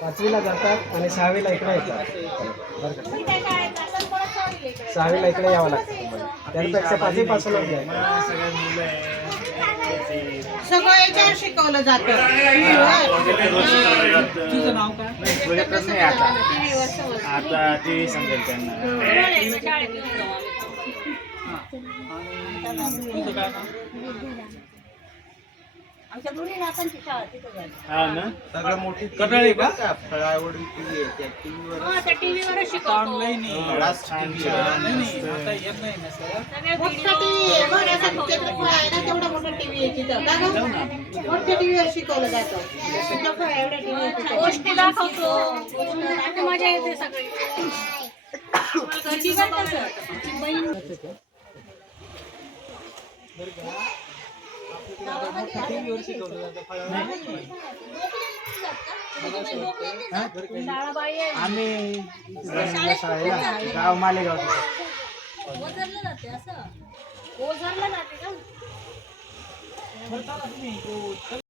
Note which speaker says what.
Speaker 1: पाचवीला जातात आणि सहावीला इकडे येतात. बरं का सहावीला इकडे यावं लागतं. त्यापेक्षा
Speaker 2: सगळे
Speaker 3: सगळं याच्यावर शिकवलं जातं.
Speaker 2: तुझं नाव काय? आता. आता ते समजेल त्यांना.
Speaker 4: आमच्या दोन्ही नातांची शाळा तिथं झाली
Speaker 2: हा ना
Speaker 5: सगळं मोठी
Speaker 2: कटाळे का
Speaker 5: फळावडी टीव्ही आहे त्या टीव्हीवर
Speaker 4: त्या टीव्हीवरच शिकवतो
Speaker 2: ऑनलाईन
Speaker 5: छान छान
Speaker 2: नाही नाही आता येत नाही ना सर
Speaker 4: सगळे
Speaker 3: मोठा टीव्ही आहे बरं असं तुमच्याकडे आहे ना तेवढा मोठा टीव्ही आहे तिथं का गं? मोठ्या टीव्हीवर शिकवलं जातं तुमच्या फळ एवढ्या टीव्ही
Speaker 4: गोष्टी दाखवतो आता मज़ा येते सगळी घरची तसं. आमची बहीण आहे.
Speaker 2: आम्ही गाव मालेगाव
Speaker 4: ओझरलं जाते असं? ओझरलं जाते का?